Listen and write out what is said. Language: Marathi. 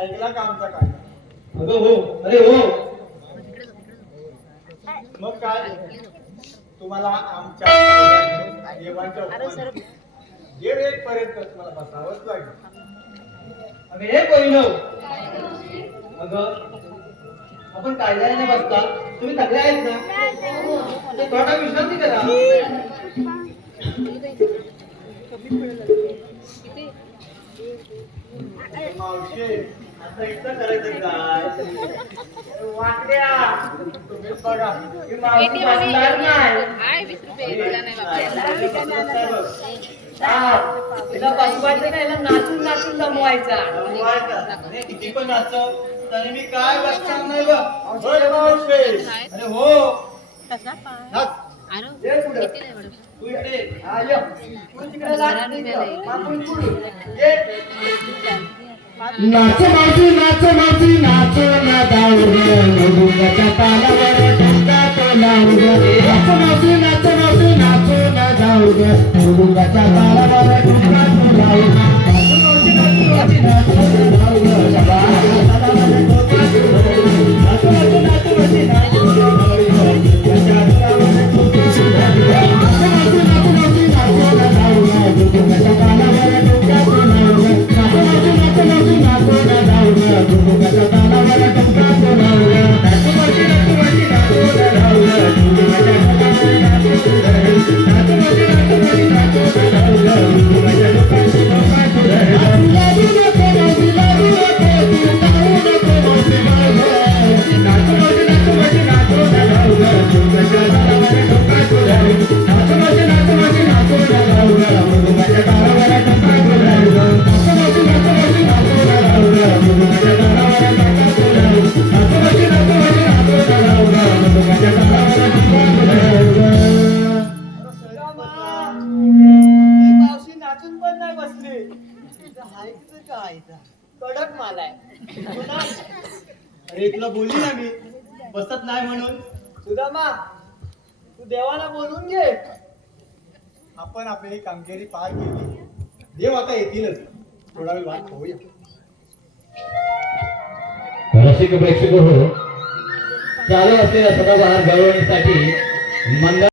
ऐकला का आमचा काय? अगं हो, अरे हो. मग काय तुम्हाला आमच्या देवांच्या देव येईपर्यंत तुम्हाला बसावंच लागेल. अगं हे पहिलं. अगं आपण कायद्याने बसता, तुम्ही सगळे आहेत ना? तर थोडा विश्रांती करा. मावशी आता इथं करायचं काय? वाकड्या तुम्हीच बघा ही मावशी बसणार नाही. तिला बसवायचं नाही, हिला नाचून नाचून जमवायचा. अरे किती पण नाचव तरी मी काय बसणार नाही बघ. होय मावशी. अरे हो नाच. ये पुढे तू इकडे हा ये. तू तिकडे लाग. मागून पुढे ये. नाच मावशी नाच मावशी नाच ना दाऊर मुरुंगाच्या तालावर डोका तो लावून नाच मावशी नाच मावशी नाच ना दाऊर मुरुंगाच्या तालावर डोका तो लावून नाच मावशी नाच मावशी नाच ना दाऊर तालावर डोका तो लावून नाच मावशी नाच मावशी नाच ना दाऊर मुरुंगाच्या तालावर डोका तो लावून नाच मावशी नाच मावशी नाच ना दाऊर मुरुंगाच्या तालावर डोका तो लावून नाच मावशी नाच मावशी नाच ना दाऊर मुरुंगाच्या तालावर डोका तो लावून नाच मावशी नाच मावशी नाच ना दाऊर मुरुंगाच्या तालावर डोका तो लावून नाच मावशी नाच मावशी नाच ना दाऊर मुरुंगाच्या डोका तो लावून लावू नको मावशी लावू नको तू लावू नको मावशी लावू नाच मावशी नाच मावशी नाच ना दाऊर मुरुंगाच्या तालावर डोका तो लावून नाच मावशी नाच मावशी नाच ना दाऊर मुरुंगाच्या तालावर डोका तो लावून नाच मावशी नाच मावशी नाच ना दाऊर मुरुंगाच्या तालावर डोका तो लावून नाच मावशी नाच मावशी नाच ना दाऊर मुरुंगाच्या तालावर डोका तो लावून. मावशी नाचून पण नाही बसली. हायचं काय कडक माल आहे. अरे तुला बोलली ना मी बसत नाही म्हणून. सुदामा तू देवाला बोलून घे. आपण आपली कामगिरी पार केली. देव आता येतीलच. थोडा वेळ वाट होऊया. रसिक प्रेक्षक हो, चालू असलेल्या सदाबहार गवळणीसाठी मंगळ